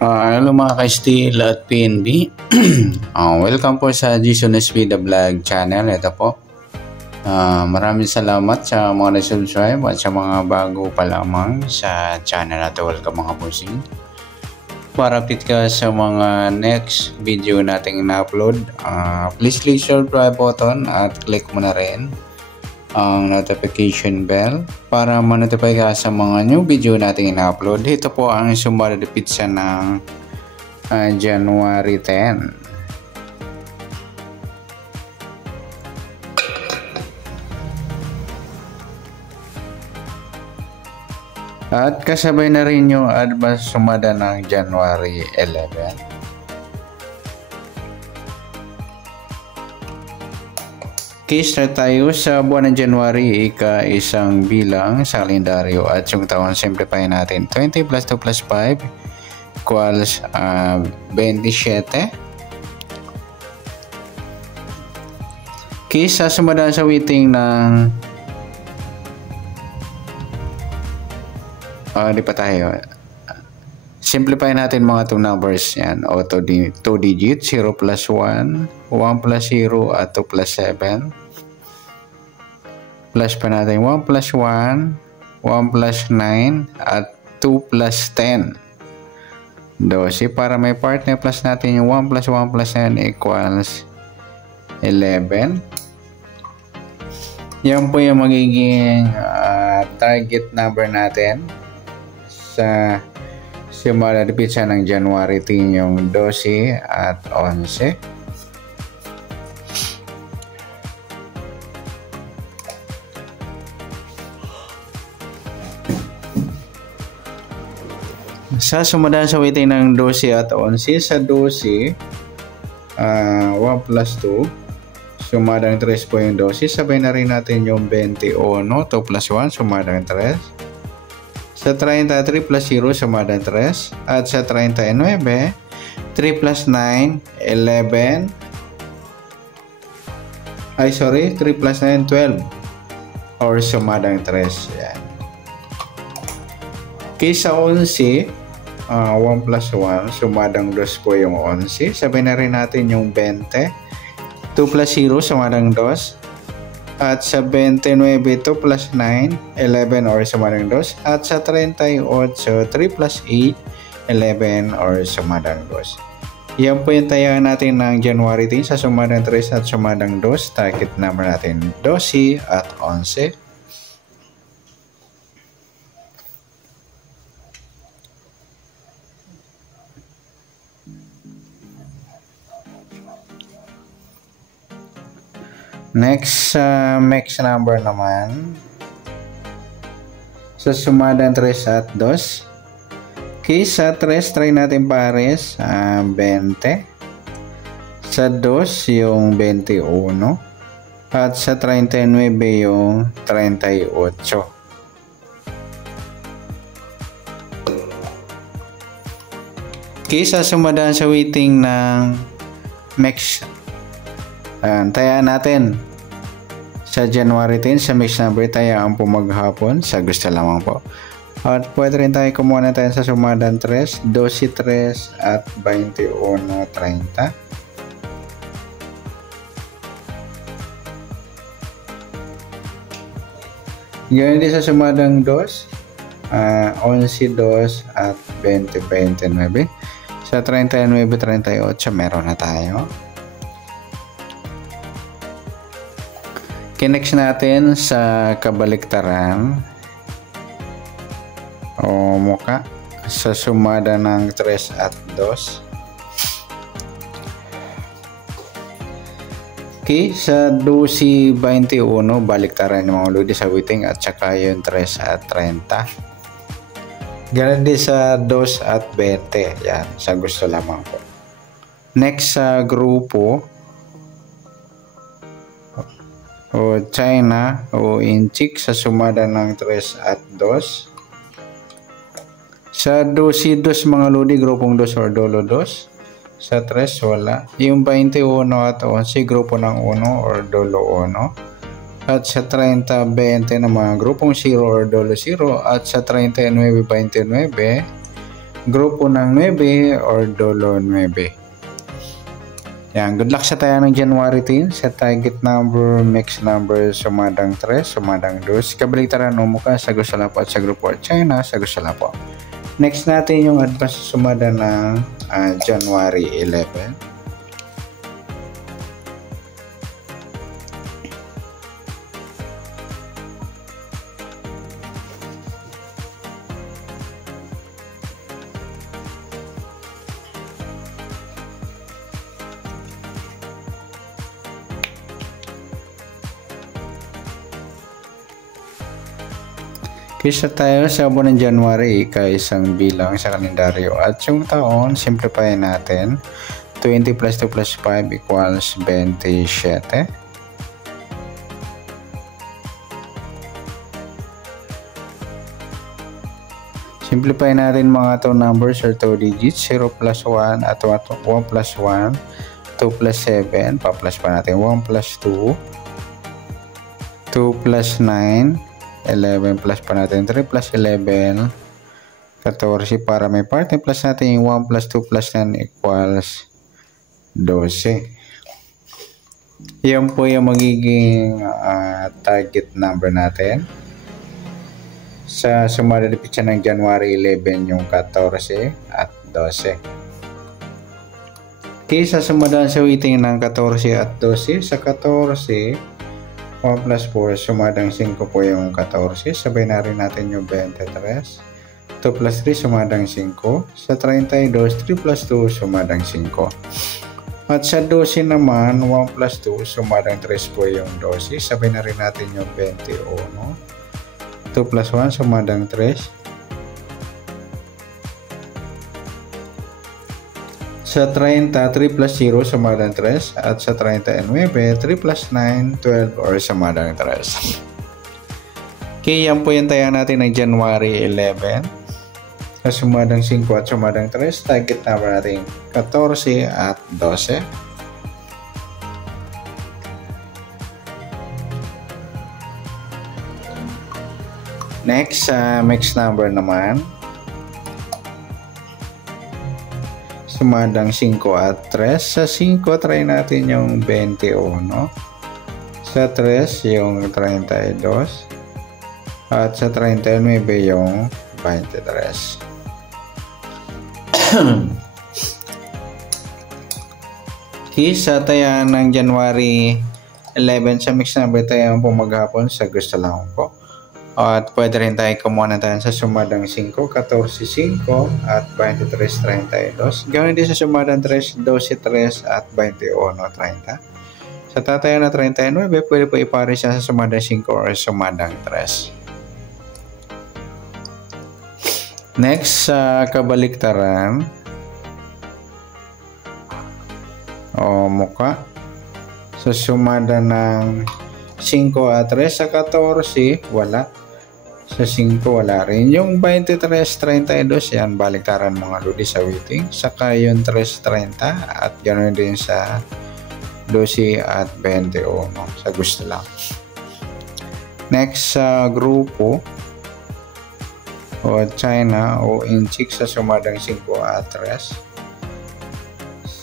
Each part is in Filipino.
Hello mga ka-Steel at PNB. Welcome po sa Jason SB The Vlog channel. Ito po. Maraming salamat sa mga nag-subscribe at sa mga bago pa lamang sa channel natin. Welcome mga bossing. Para update ka sa mga next video nating na-upload, please click subscribe button at click mo na rin ang notification bell para ma-notify ka sa mga new video natin ina-upload. Ito po ang summary pizza ng January 10. At kasabay na rin yung advance sumada ng January 11. Start tayo sa buwan ng January, ika-isang bilang sa kalendaryo at yung taon simplify natin. 20 plus 2 plus 5 equals 27. Sa sumadaan sa waiting ng di pa tayo. Simplify natin mga 2 numbers yan. O 2 digits, 0 plus 1, 1 plus 0 at 2 plus 7. Plus pa natin 1 plus 1, 1 plus 9 at 2 plus 10. 12. Para may partner plus natin yung 1 plus 1 plus 9 equals 11. Yan po yung magiging target number natin sa simula na pizza ng January 10, yung 12 at 11. Sa sumadaan sa waiting ng 12 at 11, sa 12, 1 plus 2, sumadang 3 po yung 12, sabay na rin natin yung 21, 2 plus 1, sumadang 3. Sa 30, 3 plus 0, sumadang 3. At sa 39, 3 plus 9, 11. 3 plus 9, 12. Or sumadang 3. Yan. Sa 11, 1 plus 1, sumadang 2 po yung 11. Sabi na rin natin yung 20. 2 plus 0, sumadang 2. At sa 29, 2 plus 9, 11 or sumadang 2. At sa 38, 3 plus 8, 11 or sumadang 2. Yan po yung tayangan natin ng January 10 sa sumadang 3 at sumadang 2. Target number natin 12 at 11. Next number naman sa sumadang 3 at 2. Sa 3 try natin pares 20. Sa 2 yung 21 at sa 39 yung 38. Sa sumadaan sa waiting ng next tayaan natin sa January 10 sa mix number, tayaan po maghapon sa gusto lamang po. At pwede rin tayo kumuha na tayo sa sumadang 3, 12, 3 at 21, 30. Ganyan din sa sumadang 2, 11, 2 at 20, 29. Sa 39, 38 meron na tayo. Kinex natin sa kabaliktaran o muka sa sumada ng 3 at 2. Sa 12, 21 baliktaran yung mga lodi sa waiting at saka yung 3 at 30. Ganun din sa 2 at 20. Yan, sa gusto lamang po. Next sa grupo o China o Inchik sa sumada ng 3 at 2. Sa 12 mga lodi, grupong 2 or dolo 2. Sa 3 wala. Yung 21 at 11, grupo ng 1 or dolo 1. At sa 30, 20 na mga grupong 0 or dolo 0. At sa 39, 29, grupo ng 9 or dolo 9. Yan, good luck sa tayo ng January 10. Sa target number, mix number, sumadang 3, sumadang 2. Kabaliktaran umuka sa gusala po at sa grupo China sa gusala po. Next natin yung advance sumada ng January 11. Kisa tayo sa buwan ng January, isang bilang sa kalendaryo. At yung taon, simplify natin. 20 plus 2 plus 5 equals 27. Simplify natin mga 2 numbers or 2 digits. 0 plus 1 at 1 plus 1. 2 plus 7. Pa-plus pa natin. 1 plus 2. 2 plus 9. 11 plus pa natin 3 plus 11 14 para may part plus natin yung 1 plus 2 plus 9 equals 12. Yan po yung magiging target number natin sa sumadalipit siya ng January 11 yung 14 at 12. Kaysa sumadaan sa waiting ng 14 at 12, sa 14 1 plus 4, sumadang 5 po yung 14. Sabay na rin natin yung 23. 2 plus 3, sumadang 5. Sa 32, 3 plus 2, sumadang 5. At sa 12 naman, 1 plus 2, sumadang 3 po yung 12. Sabay na rin natin yung 21. 2 plus 1, sumadang 3. Sa 30, 3 plus 0, sumadang 3. At sa 39, 3 plus 9, 12 or sumadang 3. Okay, yan po yung taya natin ng January 11. Sa sumadang 5 at sumadang 3, target number natin 14 at 12. Next, mix number naman. Sumadang 5 at 3. Sa 5, try natin yung 21. Sa 3, yung 32. At sa 39, yung 23. Okay, sa taya ng January 11, sa mix number tayo po maghapon sa gusto lang po. At pwede rin tayo kumuha na tayo sa sumadang 5, 14, 5 at 23, 32. Gawin din sa sumadang 3, 12, 3 at 21, 30. Sa tataya na 39, pwede po ipare siya sa sumadang 5 or sumadang 3. Next, sa kabaliktaran o muka. Sa sumada ng 5 at 3, sa 14, wala. Sa 5, wala rin. Yung 23, 32, yan, baliktaran mga lodi sa waiting. Saka yung 3, 30 at ganoon din sa 12 at 21. Sa gusto lang. Next, sa grupo o China o inchik sa sumadang 5 at 3.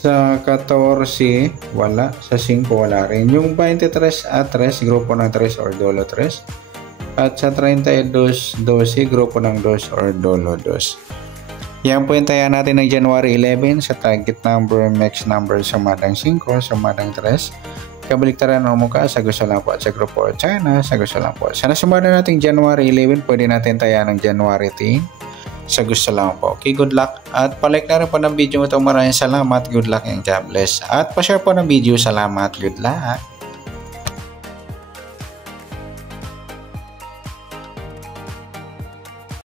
Sa 14, wala. Sa 5, wala rin. Yung 23 at 3, grupo ng 3 or dolo 3. At sa 32, 12, grupo ng 2 or dolo 2. Yan po yung taya natin ng January 11 sa target number, mix number, sumadang 5, sumadang 3. Kabaliktaran ng mukha sa gusto lang po at sa grupo China sa gusto lang po. Sana sumadang natin January 11, pwede natin taya ng January 10 sa gusto lang po. Okay, good luck. At palike na rin po ng video ito. Maraming salamat. Good luck and God bless. At pa-share po ng video. Salamat. Good luck.